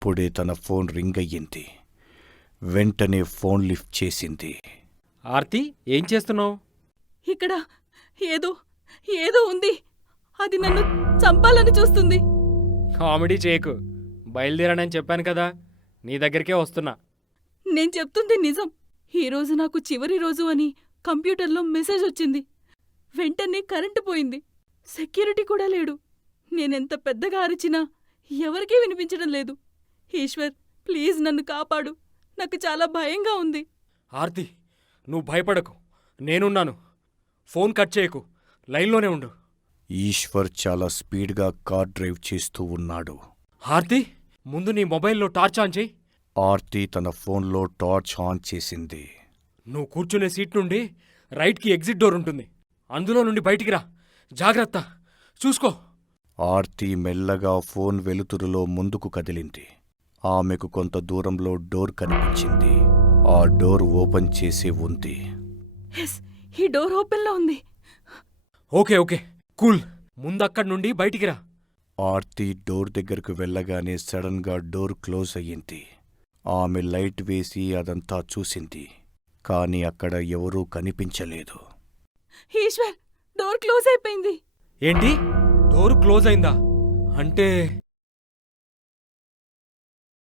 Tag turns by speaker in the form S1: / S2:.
S1: అప్పుడే తన phone ring అయ్యింది. వెంటనే ఫోన్ లిఫ్ట్ చేసింది.
S2: ఆర్తి, ఏం చేస్తున్నావు?
S3: ఇక్కడ ఏదో ఏదో ఉంది. అది నన్ను చంపాలని చూస్తుంది.
S2: కామెడీ చేయకు. బయలుదేరానని చెప్పాను కదా, నీ దగ్గరికే వస్తున్నా.
S3: నేను చెప్తుంది నిజం. ఈరోజు నాకు చివరి రోజు అని కంప్యూటర్లో మెసేజ్ వచ్చింది. వెంటనే కరెంటు పోయింది. సెక్యూరిటీ కూడా లేడు. నేనెంత పెద్దగా అరిచినా ఎవరికీ వినిపించడం లేదు. ఈశ్వర్, ప్లీజ్ నన్ను కాపాడు. నాకు చాలా భయంగా ఉంది.
S2: ఆర్తి, నువ్వు భయపడకు, నేనున్నాను. ఫోన్ కట్ చేయకు, లైన్లోనే ఉండు.
S1: ఈశ్వర్ చాలా స్పీడ్గా కార్ డ్రైవ్ చేస్తూ ఉన్నాడు.
S2: ఆర్తి, ముందు నీ మొబైల్లో టార్చ్ ఆన్ చేయి.
S1: ఆర్తి తన ఫోన్లో టార్చ్ ఆన్ చేసింది.
S2: నువ్వు కూర్చునే సీట్ నుండి రైట్కి ఎగ్జిట్ డోర్ ఉంటుంది. అందులో నుండి బయటికి రా. జాగ్రత్త, చూసుకో.
S1: ఆర్తి మెల్లగా ఫోన్ వెలుతురులో ముందుకు కదిలింది. ఆమెకు కొంత దూరంలో డోర్ కనిపించింది. ఆ డోర్ ఓపెన్ చేసి ఉంది.
S3: ఎస్, ఈ డోర్ ఓపెన్లో ఉంది.
S2: Okay okay, cool. ముందక్కడి నుండి బయటికి రా.
S1: ఆర్తి డోర్ దగ్గరకు వెళ్ళగానే సడన్గా డోర్ క్లోజ్ అయ్యింది. ఆమె లైట్ వేసి అదంతా చూసింది. కాని అక్కడ ఎవరూ కనిపించలేదు.
S3: ఈశ్వర్, డోర్ క్లోజ్ అయిపోయింది.
S2: ఏంటి? డోరు క్లోజ్ అయిందా? అంటే